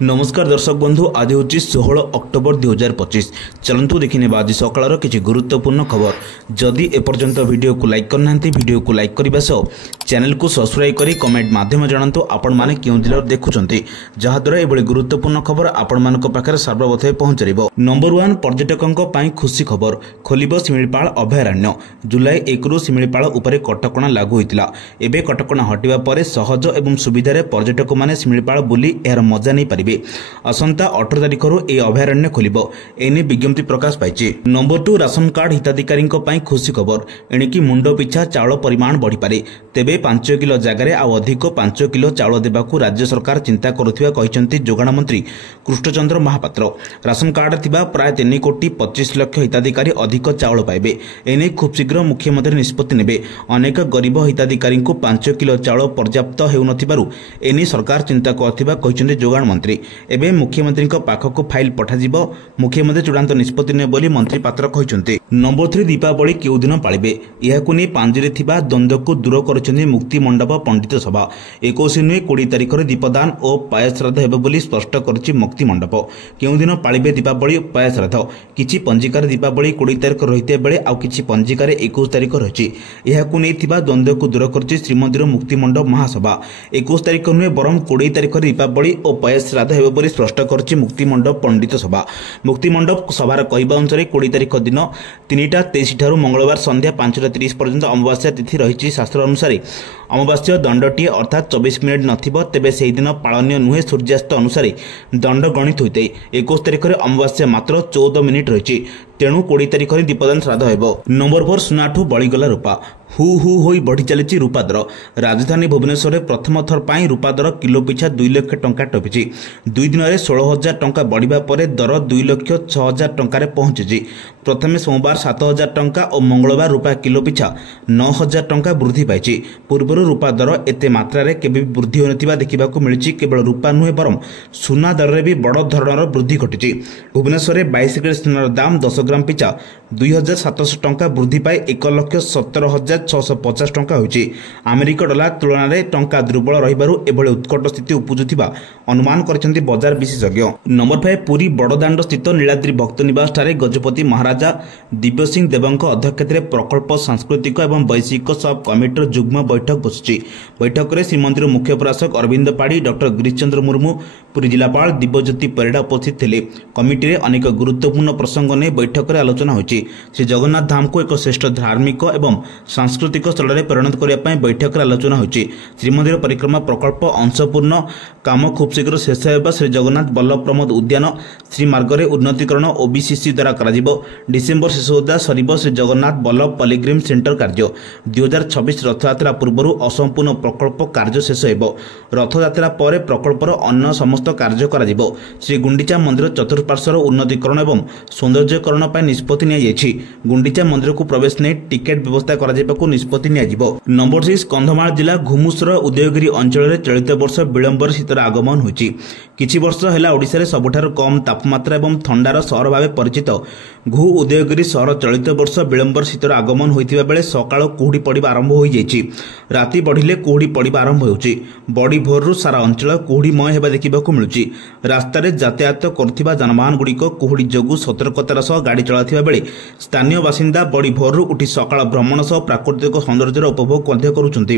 नमस्कार दर्शक बंधु आज हूँ 16 अक्टोबर 2025। चलतु देखने आज सकाळ किसी गुरुत्वपूर्ण खबर। जदि एपर्यंत वीडियो को लाइक करना वीडियो को लाइक करने सह चैनल को सब्सक्राइब करी कमेंट माध्यम जानतु आपण मैंने क्यों जिले देखुंत जहाद्वारा एभली गुरुत्वपूर्ण खबर आपण मान पाखे सर्वप्रथमे पहुंच। नंबर 1 पर्यटकों खुशी खबर खोल शिमिलीपाल अभयारण्य। जुलाई 1 रु शिमिलीपाल उपर कटकणा लागू होता। एवं कटकणा हटिबा परे सहज एवं सुविधार पर्यटक मैंने शिमिलीपाल बुली यार मजा नहीं पारे। असंता 18 तारिख ए अभयारण्य खोलिबो एने विज्ञप्ति प्रकाश पाइछि। नंबर 2 राशन कार्ड हिताधिकारी खुशी खबर एणिकी मुंड पिछा चाउल परिमाण बढ़ी पारे। तेबे 5 किलो जगार आ अधिक 5 किलो चाउल देबाकू राज्य सरकार चिंता करुथिबा कहिसंती जोगाण मंत्री कृष्णचंद्र महापात्र। राशन कार्ड थिबा प्राय 3 कोटी 25 लाख हिताधिकारी अधिक चाउल पाइबे। एने खूब शीघ्र मुख्यमंत्री निष्पत्ति नेबे। अनेक गरीब हिताधिकारी 5 किलो चाउल पर्याप्त हेउनथिबारु एने सरकार चिंता करथिबा कहिसंती जोगाण मंत्री। एबे मुख्यमंत्री पाखक फाइल पठाଯିब। मुख्यमंत्री चूड़ांत निष्पत्ति ने बोली मंत्री पात्र कहिसंती। नंबर 3 दीपावली केउ दिन पालिबे एहाकु नै पांजिरे थिबा द्वंद्व को दूर करछन्ती मुक्ति मंडप पंडित सभा। 21 नुहे 20 तारिख रे दीपदान और पाय श्राद्ध हेबे बोली स्पष्ट करछि मुक्ति मंडप। केउ दिन पालिबे दीपावली पाय श्राद्ध किछि पंजिकार दीपावली 20 तारिख रहिते बेले आ किछि पंजिकार 21 तारिख रहिछि। एहाकु नै थिबा द्वंद्व को दूर करछि श्रीमंदिर मुक्ति मंडप महासभा। 21 तारिख नुहे बरम 20 तारिख दीपावली और पाय श्राद्ध हेबे बोली स्पष्ट करछि मुक्ति मंडप पंडित सभा। मुक्ति मंडप सभार कहवा अनुसार 20 तारिख दिन 3:23 ठारू मंगलवार संध्या 5:30 पर्यंत अमावास्या तिथि रही। शास्त्र अनुसार अमावास्या दंडटीए अर्थात 24 मिनिट नथिबो। तेबे सेही दिन पालनीय नुहे। सूर्यास्त अनुसार दंड गणित होइते 21 तारिख अमावास्या मात्र 14 मिनिट रही। तेणु 20 तारिख दीपदान श्राद्ध हेबो। नंबर 4 सुनाठू बळीगला रूपा हु हु होई बढ़ी चली रूपा दर। राजधानी भुवनेश्वर में प्रथम थर पर रूपा दर किलो पिछा 2 लाख टंका टपिछि। 2 दिन में 16,000 टंका बढ़िबा परे दर 2,06,000 टंका पहुंची। प्रथमे सोमवार 7,000 टंका और मंगलवार रूपा किलो पिछा 9,000 टंका वृद्धि पाई। पूर्व रूपा दर एते मात्रा केबे भी वृद्धि होनथिबा देखिबाकू मिलिछि। केवल रूपा नुहे बरम सुना दर में भी बड़ धरणर वृद्धि घटिछि। भुवनेश्वर में 22 कैरेट सोनार दाम 10 ग्राम पिछा 2,700 टंका वृद्धि पाई 1,17,650 टंका होइछि। अमेरिका डॉलर तुलन में टंका दुर्बल रहिबारु एभली उत्कट स्थिति उपजुथिबा अनुमान करछन्ती बाजार विशेषज्ञ। नंबर 5 पुरी बड़दाण्ड स्थित नीलाद्री भक्त निवास ठारे गजपति महाराजा दिव्य सिंह देवଙ୍କ अध्यक्षताରେ प्रकल्प सांस्कृतिक एवं वैश्विक सब कमिटर जुग्म बैठक बसुछि। बैठक में श्रीमंदिर मुख्य प्रशासक अरविंद पाड़ी डॉक्टर गिरीशचंद्र मुर्मू पुरी जिलापाल दिव्यज्योति परिड़ा उपस्थित थे। कमिटी में अनेक गुरुत्वपूर्ण प्रसंग ने बैठक में आलोचना होइछि। श्री जगन्नाथ धाम को एक श्रेष्ठ धार्मिक एवं सांस्कृतिक स्थल में परिणत करने बैठक में आलोचना होइछि। श्रीमंदिर परिक्रमा प्रकल्प अंशपूर्ण काम खूब शीघ्र शेष होगा। श्री जगन्नाथ बल्लभ प्रमोद उद्यान श्री मार्ग में उन्नतीकरण ओबीसीसी द्वारा करा। डिसेम्बर शेष सुधा सर श्री जगन्नाथ बल्लभ पॉलीग्रीम सेंटर कार्य। 2026 रथयात्रा पूर्व असंपूर्ण प्रकल्प कार्य शेष हो। रथयात्रा पर प्रकल्पर अन्य समस्त कार्य करा। श्री गुंडीचा मंदिर चतुर्पार्श्वर उन्नतीकरण एवं सौंदर्यकरण पर निष्पत्ति नियाଯାଇଛି। गुंडीचा मंदिर को प्रवेश नहीं टिकेट व्यवस्था करा निष्पत्ति नियाजिबो। नंबर 6 कंधमाल जिला घुमुसर उदयगिरी अंचल में चलित वर्ष विलंबर शीतर आगमन होइछि। किछि वर्ष हेला ओडिसा रे सबठारु कम तापमात्रा एवं ठंडार सहर भाव परिचित घु उदयगिरी सहर चलित वर्ष विलंबर शीतर आगमन होइतिबा बेले सकाळ कुहुडी पड़िबा आरंभ होई जाइछि। राति बढ़िले कुहुडी पड़िबा आरंभ होउछि। बड़ी भोररु सारा अंचल कुहुडीमय हेबा देखिबाकू मिलुछि। रास्ता रे यातायात करथिबा जानवाहन गुड़िक कुहुडी जोगु सतर्कतार सह गाड़ी चलाथिबा बेले स्थानीय बासिंदा बड़ी भोररु उठी सकाळ भ्रमण सह प्राकृतिक सौंदर्यर उपभोग करुछन्ति।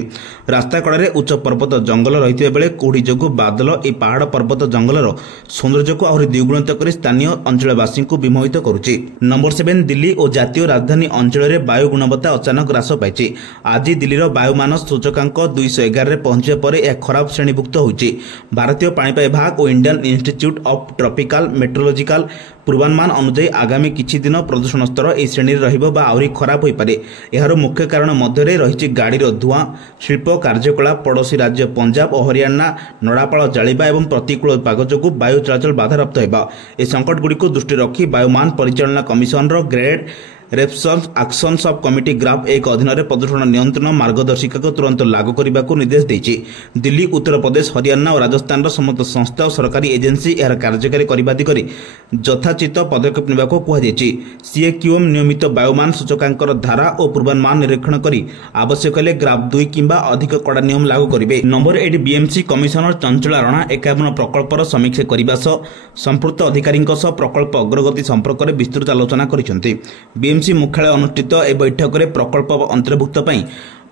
रास्ता कड़े उच्च पर्वत जंगल रहितिबा बेले कुहुडी जोगु बादल ए पहाड़ पर्वत जंगलर सौंदर्य को आहरी द्विगुणित कर स्थानीय अंचलवासी को विमोहित करुछि। नंबर 7 दिल्ली और जातीय राजधानी अंचल में वायु गुणवत्ता अचानक ह्रास पाई। आज दिल्लीर वायुमान सूचकांक 211 रे पहुंचा पर यह खराब श्रेणीभुक्त होइछि। भारतीय पाणीपाग विभाग और Indian institute of tropical meteorological पूर्वानुमान अनुसार आगामी किछि दिन प्रदूषण स्तर ए श्रेणी रहिबो बा आउरी खराब होई पारे। एहार मुख्य कारण मध्यरे रहिछि गाड़ीर धुआं, शिल्प कार्यकलाप, पड़ोशी राज्य पंजाब और हरियाणा नड़ापाल जालिबा एवं प्रतिकूल पाग जोगु वायु चलाचल बाधाप्राप्त हेबा। ए संकट गुड़िक दृष्टि रखी वायुमान परिचालना कमिशन ग्रेड रेस्पन्स एक्शन सब कमिटी ग्राफ एक अधीन प्रदूषण नियंत्रण मार्गदर्शिका को तुरंत लागू करने को निर्देश देती। दिल्ली, उत्तर प्रदेश, हरियाणा और राजस्थान समस्त संस्था और सरकारी एजेंसी यार कार्यकारी करने दिगरे यथाचित पदक्षेप नेबा को कहुଯାଇଛି। सीएक्यूएम नियमित वायुमान सूचकांकर धारा और पूर्वानुमान निरीक्षण कर आवश्यक हेले ग्राफ 2 किंबा अधिक कड़ा नियम लागू करेंगे। Number 8 BMC commissioner Chanchala Rana 51 प्रकल्पर समीक्षा करने संपृक्त अधिकारी प्रकल्प अग्रगति संपर्क में विस्तृत आलोचना करिसेंति। बीएमसी मुख्यालय अनुष्ठित ए बैठक में प्रकल्प अंतर्भुक्त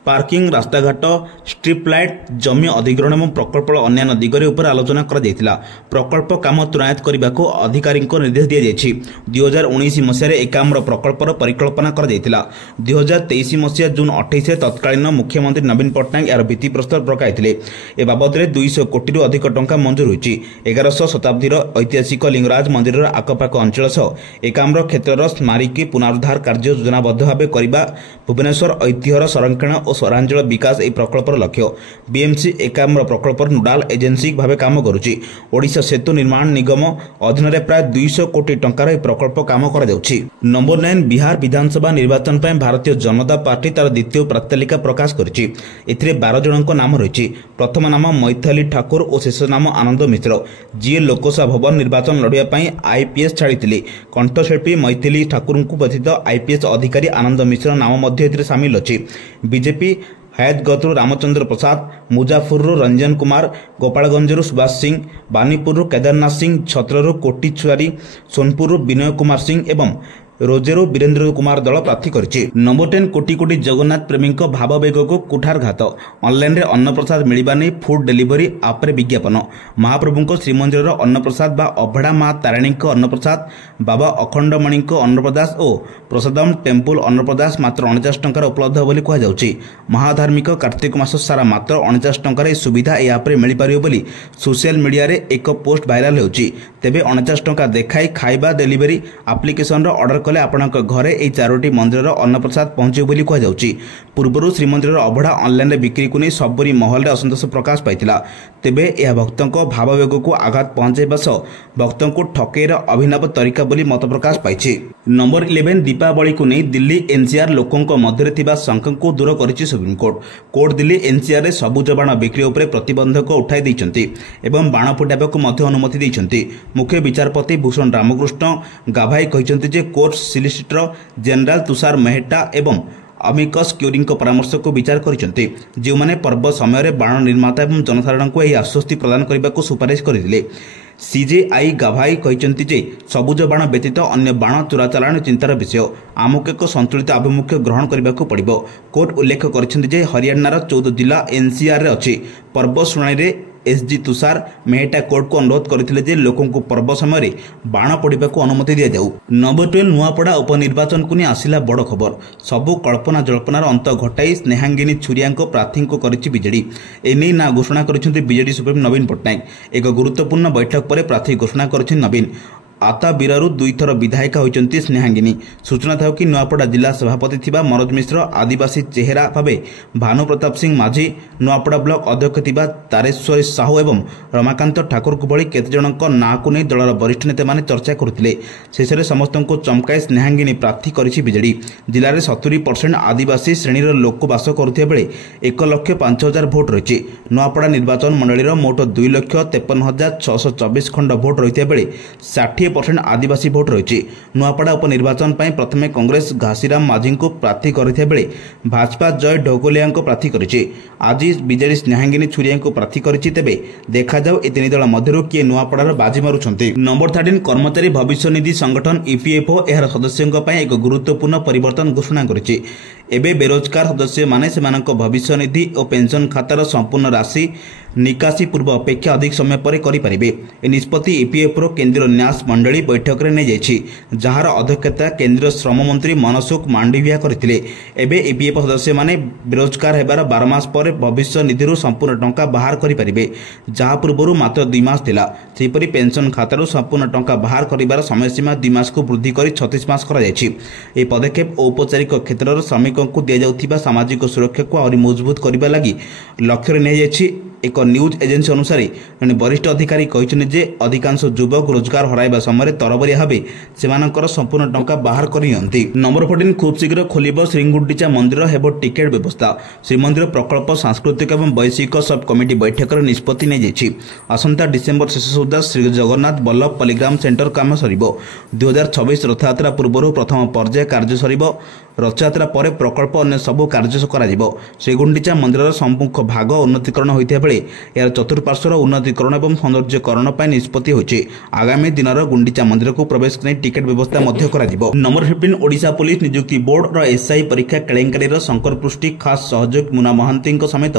पार्किंग, रास्ताघाट, स्ट्रीट लाइट, जमी अधिग्रहण और प्रकल्प अन्य दिगरे उपर आलोचना करा जायतिला। प्रकल्प काम त्वरायित करने को अधिकारी को निर्देश दिया जायछि। 2019 मसीह एकाम्र प्रकल्पर परिकल्पना करा जायतिला। 2023 मसीहा जून 28 तत्कालीन मुख्यमंत्री नवीन पट्टनायक यार भित्ति प्रस्ताव प्रकाशिले। ए बाबद 200 कोटी अधिक टंका मंजूर होइछि। 1100 शताब्दीर ऐतिहासिक लिंगराज मंदिर आखपाख अंचल सह एकाम्र क्षेत्र स्मारकी पुनरुद्धार कार्य योजनाबद्ध भाव करने भुवनेश्वर ऐतिह्यर संरक्षण और सहरांचल विकास ए प्रकल्पर लक्ष्य। बीएमसी एकाम्र प्रकल्पर नोडाल एजेंसी भाव काम करुछि। ओडिशा सेतु निर्माण निगम अधीन प्राय 200 कोटी टंकार ए प्रकल्प काम करा जाउछि। नंबर 9 बिहार विधानसभा निर्वाचन पर भारतीय जनता पार्टी तार द्वितीय प्रार्थतालिका प्रकाश करिछि। एथिरे 12 जनक नाम रहिछि। प्रथम नाम मैथिली ठाकुर और शेष नाम आनंद मिश्र, जी लोकसभा भवन निर्वाचन लड़िया पई आईपीएस छाड़िथिले। कंठशिल्पी मैथिली ठाकुर को व्यतीत आईपीएस अधिकारी आनंद मिश्र नाम मध्य एथिरे शामिल अछि। बीजेपी हयातगंज रामचंद्र प्रसाद, मुजाफरपुर रंजन कुमार, गोपालगंज सुभाष सिंह, बानीपुर केदारनाथ सिंह, छत्रु कोटी छुआरी, सोनपुर विनय कुमार सिंह एवं रोजेरो वीरेंद्र कुमार दल प्रार्थी करिछि। नंबर 10 कोटी कोटी जगन्नाथ प्रेमी भाववेग को कुठारघात। ऑनलाइन रे अन्नप्रसाद मिलवा नहीं फूड डिलीवरी आप विज्ञापन। महाप्रभु श्रीमंदिर अन्नप्रसाद बा अभड़ा माँ तारिणी अन्नप्रसाद, बाबा अखंडमणि अन्नप्रदास और प्रसादम टेम्पल अन्नप्रदास मात्र 49 टंकार उपलब्ध बोली कहुछि। महाधार्मिक कार्तिक मास सारा मात्र 49 टंकार सुविधा ए आप मिल पारियो बोली सोशल मीडिया रे एक पोस्ट वायरल होछि। तेबे 49 टंका देखाई खाइबा डिलीवरी एप्लिकेशन ऑर्डर कले आपणक घरे ए 4टी मंदिर अन्नप्रसाद पहुंचे बोली कहुछि। पूर्व श्रीमंदिर अभड़ा ऑनलाइन रे बिक्री को नहीं सबरी महल असंतोष प्रकाश पाइथिला। तेबे यह भक्तों भाववेग को आघात पहुंचाइबा सह भक्तों को ठकेर अभिनव तरीका बोली मत प्रकाश पाइछि। नंबर 11 दीपावली को नहीं दिल्ली एनसीआर लोकों मध्य थिबा शंका को दूर करिछि सुप्रीमकोर्ट। कोर्ट दिल्ली एनसीआर रे सबुज बाण बिक्री उपरे प्रतिबंधक उठाई दैछन्ति एवं बाण फुटाइबा को मध्य अनुमति दैछन्ति। मुख्य विचारपति भूषण रामकृष्ण गाभाई कहिसन्ति जे court solicitor general Tushar Mehta एवं अमिकस क्यूरी परामर्श को विचार करिसन्ति, जो माने पर्व समय बाण निर्माता एवं जनसाधारण को यह आश्वस्ति प्रदान करने को सुपारिश करथिले। सीजेआई गाभाई कहिसन्ति जे सबुज बाण व्यतीत अन्य बाण चोराचालाण चिंतार विषय। आमको एक संतुलित आभिमुख्य ग्रहण करने को पड़िबो। कोर्ट उल्लेख करिसन्ति जे हरियाणार 14 जिला एनसीआर रे अछि। पर्व शुणाणी रे एसजी तुषार मेहता कोर्ट को अनुरोध करथिले जे लोकों को पर्व समय बाण पड़िबा को अनुमति दिया जाऊ। नंबर 12 नुआपड़ा उपनिर्वाचन को नहीं आसिला बड़ खबर। सबु कल्पना जल्पनार अंत घटाई स्नेहांगिनी छुरिया प्रार्थी को करिछि बीजेडी। एने ना घोषणा करिसेंति बीजेडी सुप्रीम नवीन पट्टनायक। एक गुरुत्वपूर्ण बैठक पर प्रार्थी घोषणा करिछि नवीन। आता बीरारू 2 थर विधायिका होइचंती स्नेहांगिनी। सूचना था कि नुआपड़ा जिला सभापति थिबा मनोज मिश्र, आदिवासी चेहरा भावे भानु प्रताप सिंह माझी, नुआपड़ा ब्लॉक अध्यक्ष थिबा तारेश्वरी साहू एवं रमाकांत ठाकुर को भली केते जनक ना को नहीं दलर वरिष्ठ नेता माने चर्चा करुथिले। शेषे समस्त को चमकाई स्नेहांगिनी प्रार्थी करिछि बीजेडी। जिले में 70% आदिवासी श्रेणीर लोक बास करुथिबा बेले 1,05,000 भोट रहिछि। नुआपड़ा निर्वाचन मंडलीर मोट 2,53,624 खंड भोट रहिथिबा बेले 60% आदिवासी भोट रही। नुआपड़ा उपनिर्वाचन पर प्रथमे कांग्रेस घासीराम माझी को प्रार्थी करथिबा बेले भाजपा जय ढोगलिया को प्रार्थी करिछि। आज बीजेडी स्नेहांगिनी छुरिया को प्रार्थी करिछि। तेबे देखा जाऊ ए 3 दल मध्यरु किए नुआपड़ार बाजी मारुछन्ति। नंबर 13 कर्मचारी भविष्य निधि संगठन ईपीएफओ एहार सदस्यों पर एक गुरुत्वपूर्ण परिवर्तन घोषणा करिछि। एबे बेरोजगार सदस्य माने सेमानक भविष्य निधि और पेंशन खातार संपूर्ण राशि निकासी पूर्व अपेक्षा अधिक समय पर करें। ए निष्पत्ति ईपीएफओ केंद्रीय न्यास मंडली बैठक में नहीं जाइछि, जार अध्यक्षता केंद्रीय श्रम मंत्री मनसुख मांडविया करथिले। एबे ईपीएफओ सदस्य माने बेरोजगार हेबार 12 मास पर भविष्य निधि संपूर्ण टंका बाहर करें, जहाँ पूर्व मात्र 2 मास थिला। सेहीपरि पेंशन खातार संपूर्ण टंका बाहर करिबार समय सीमा 2 मास को वृद्धि कर 36 मास कर जाइछि। ए पदक्षेप औपचारिक क्षेत्र श्रमिकों को दिया जाउथिबा सामाजिक सुरक्षा को और मजबूत करबा लागि लक्ष्य नहीं जाइछि। एक न्यूज एजेंसी अनुसार जड़े वरिष्ठ अधिकारी कहते जे अधिकांश युवक रोजगार हराइबा समय तरबरिया भावे सेमानकर संपूर्ण टंका बाहर कर नंबर 14 खूब शीघ्र खोल श्रीगुंडीचा मंदिर हेब टिकेट व्यवस्था। श्रीमंदिर प्रकल्प सांस्कृतिक और वैश्विक सब कमिटी बैठक निष्पत्ति नहीं आसंता डिसेम्बर शेष सुधा श्री जगन्नाथ बल्लभ पल्लीग्राम सेंटर काम सर 2026 रथयात्रा पूर्व प्रथम पर्याय कार्य सर रथयात्रा पर प्रकल्प अन्य सबू कार्य कर श्रीगुंडीचा मंदिर सम्मुख भाग उन्नतीकरण होता बेले यार चतुर्पार्श्वर उन्नतीकरण और सौंदर्यकरण निष्पत्ति होछि। आगामी दिन गुंडीचा मंदिर को प्रवेश नहीं टिकेट व्यवस्था नंबर 15 ओडिशा पुलिस नियुक्ति बोर्ड एसआई परीक्षा केलेंकारी शंकर पृष्टि खास सहयोग मुना महांती समेत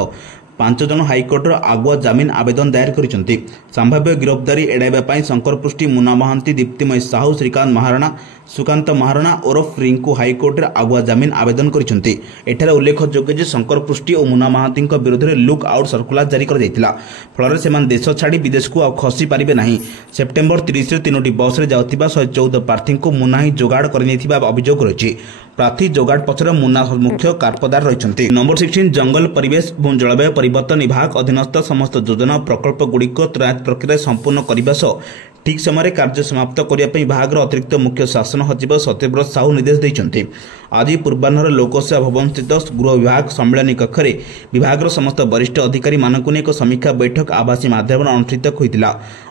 5 जन हाइकोर्टर आगुआ जमीन आवेदन दायर करिसेंति। संभाव्य गिरफ्तारी एड़ाइबा शंकर पृष्टि मुना महांती दीप्तिमय साहू श्रीकांत महाराणा सुकांत महाराणा ओरफ रिंकू हाइकोर्ट आगुआ जमीन आवेदन करिसेंति। एठारे उल्लेखयोग्य जे शंकर पृष्टि और मुना महांती विरोध में लुक आउट सर्कुलर जारी कर जायतिला फल से देश छाड़ी विदेश को खसी पारिबे नहीं। सेप्टेम्बर 30 रे 3टी बस रे जाउथिबा 114 प्रार्थी को मुना ही जोगाड़ कर अभियोग रही। प्रार्थी जोगाड़ पछरे मुना मुख्य कारपदार रही। नंबर 16 जंगल परिवेश और जलवायु परिवर्तन विभाग अधीनस्थ समस्त योजना प्रकल्प गुड़िक त्रयात प्रक्रिया संपूर्ण करने सह ठीक समय कार्य समाप्त करने विभाग अतिरिक्त मुख्य शासन सचिव सत्यव्रत साहू निर्देश देते। आज पूर्वाह्न लोकसेवा भवन स्थित गृह विभाग सम्मेलन कक्ष में विभाग समस्त वरिष्ठ अधिकारी मानक एक समीक्षा बैठक आभासी माध्यम अनुष्ठित होता।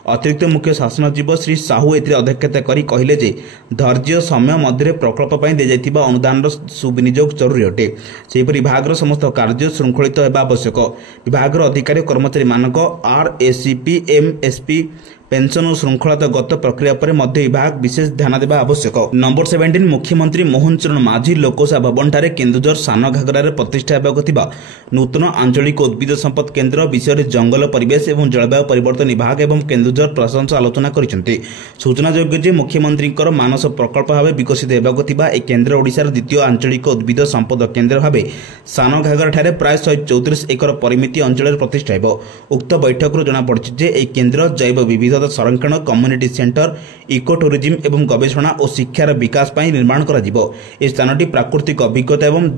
अतिरिक्त मुख्य शासन सचिव श्री साहू एथिरे अध्यक्षता करी कहिले जे धैर्य समय मध्य प्रकल्प पर दी जाइतिबा अनुदान सुविनियोग जरूरी अटे। सेहिपरि विभाग समस्त कार्य श्रृंखलित होगा आवश्यक। विभाग अधिकारी कर्मचारी मानक आरएसीपी एमएसपी पेंशन और श्रृंखलागत प्रक्रिया पर मध्य विभाग विशेष ध्यान देवा आवश्यक। नंबर 17 मुख्यमंत्री मोहन चरण माझी लोकसेवा भवन ठारे केन्दुझर सान घागरार प्रतिष्ठा होगा नूतन आंचलिक उद्भिद संपद केन्द्र विषय जंगल परिवेश और जलवायु परिवर्तन विभाग एवं केन्दुझर प्रशासन सह आलोचना करछन्ति। सूचनायोग्य जे मुख्यमंत्री मानस प्रकल्प भाव विकसित होगा एक केन्द्र ओडिशार द्वितीय आंचलिक उद्भिद संपद केन्द्र भाव सान घागरा ठारे प्राय 134 एकर परिमिति अंचल प्रतिष्ठा हो। उक्त बैठक जमापड़ी एक केन्द्र जैव विविधता संरक्षण कम्युनिटी सेंटर इको टूरिज्म एवं गवेषणा और शिक्षार विकास पर निर्माण कर स्थान प्राकृतिक अभिज्ञता एवं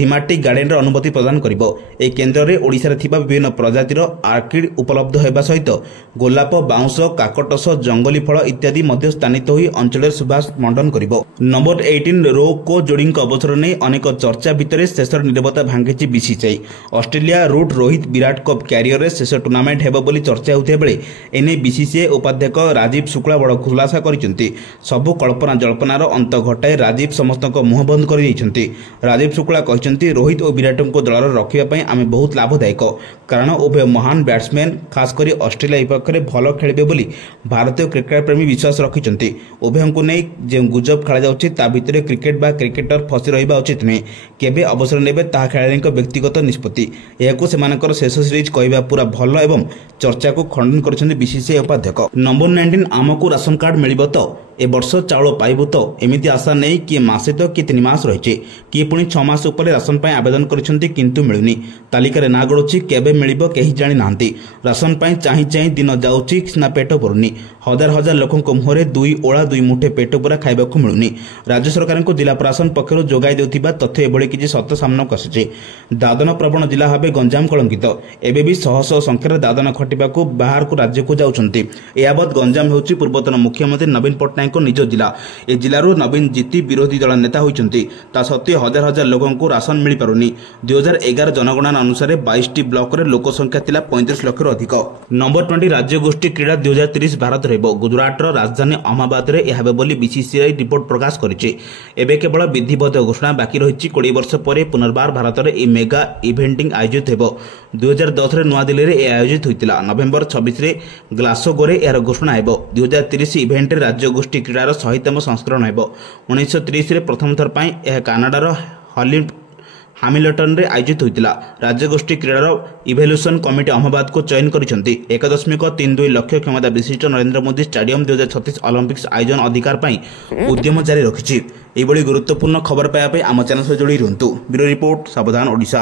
थीमेटिक गार्डन अनुमति प्रदान करिबो। ए केन्द्र रे ओडिसा रे थिबा विभिन्न प्रजातिर आर्किड उपलब्ध होगा सहित गोलाप बाउंस काकटस जंगली फल इत्यादि मध्य स्थानित होई अंचल सुभाष मंडन करिबो। नंबर 18 रोग को जोड़ी अवसर नहीं अनेक चर्चा भितर शेष निर्भरता भांगी BCCI. Australia Root Rohit Virat cup career रे शेष टूर्नामेंट हेबो बोली चर्चा होता बेले एने बीसीसीआई उपाध्यक्ष राजीव शुक्ला बड़ खुलासा करिसेंति। सबु कल्पना जल्पनार अंत घटाई राजीव समस्त मुह बंद कर दैछंति। राजीव शुक्ला रोहित और विराट को दल रखापी आम बहुत लाभदायक कारण उभय महान बैट्समैन खासकर ऑस्ट्रेलिया विपक्ष में भल खेलिबे बोली भारतीय क्रिकेट प्रेमी विश्वास रखिंट। उभय को नहीं जो गुजब खेल जाऊँगी क्रिकेट बा क्रिकेटर फसी रहा उचित नुहे। केबे अवसर नेबे ता खेलाड़ी व्यक्तिगत निष्पत्ति यह शेष सीरीज कहवा पूरा भल एवं चर्चा को खंडन कर बीसीसीआई उपाध्यक्ष। नंबर 19 आमको राशन कार्ड मिल तो ए वर्ष चाउल पाइबु तो एमिति आशा नहीं किए मासे तो किए 3 मास रही किए पुणी 6 मास उपर राशन पाई आवेदन करिसेंति किंतु मिलुनी। तालिका रे ना गड़ुछि केबे मिलिबो केही जानि नांती। राशन पाई चाहि चाहि दिन जाउछि ना पेट भरुनी। हजार हजार लोकंक मुहरे 2 ओळा 2 मुठे पेट पूरा खाइबाकू मिलुनी। राज्य सरकार को जिला प्रशासन पक्षरु जोगाई देउथिबा तथ्य एभଳି किछि सत्य सामना आसिछि। दादन प्रवण जिला भाबे गंजाम कलंकित एबे भी शह शह संख्यार दादन खटिबाकू बाहर को राज्य को जाउछंती। एयाबत गंजाम हेउछि पूर्वतन मुख्यमंत्री नवीन पट्टनायक निज जिला। ए जिलारो नवीन जीती विरोधी दल नेता होइछंती ता सत्वे हजार हजार लोगों को राशन मिल पारुनी। 2011 जनगणना अनुसार 22टी ब्लॉक रे लोक संख्या थिला 35 लाख रु अधिक। नंबर 20 राज्य गोष्ठी क्रीड़ा 2030 भारत रहबो। गुजरात रो राजधानी अहमदाबाद रे एहाबे बोली बीसीसीआई रिपोर्ट प्रकाश करिछि। एबे केवल विधिवत घोषणा बाकी रहिछि। 20 वर्ष परे पुनर्बार भारत रे ए मेगा इवेंटिंग आयोजित हेबो। 2010 रे नवा दिल्ली रे ए आयोजित होइतिला। नवेम्बर 26 रे ग्लासगो रे एहार घोषणा हेबो। 2030 इवेंट रे राज्य गोष्ठी क्रीड़ार 100तम संस्करण हेबो। 1930 रे प्रथम थर पई एहा कनाडार हामिल्टन रे आयोजित होइतिला। राज्यगोष्ठी क्रीड़ार इभ्यालुएसन कमिटी अहमदाबाद को चयन करिसेंति। 1.32 लाख क्षमता विशिष्ट नरेंद्र मोदी स्टेडियम 2036 ओलंपिक्स आयोजन अधिकार पई उद्यम जारी रखिछि। एभली गुरुत्वपूर्ण खबर पाइबा आम चैनल से जोड़ी रुहतु। ब्यूरो रिपोर्ट सावधान ओडिशा।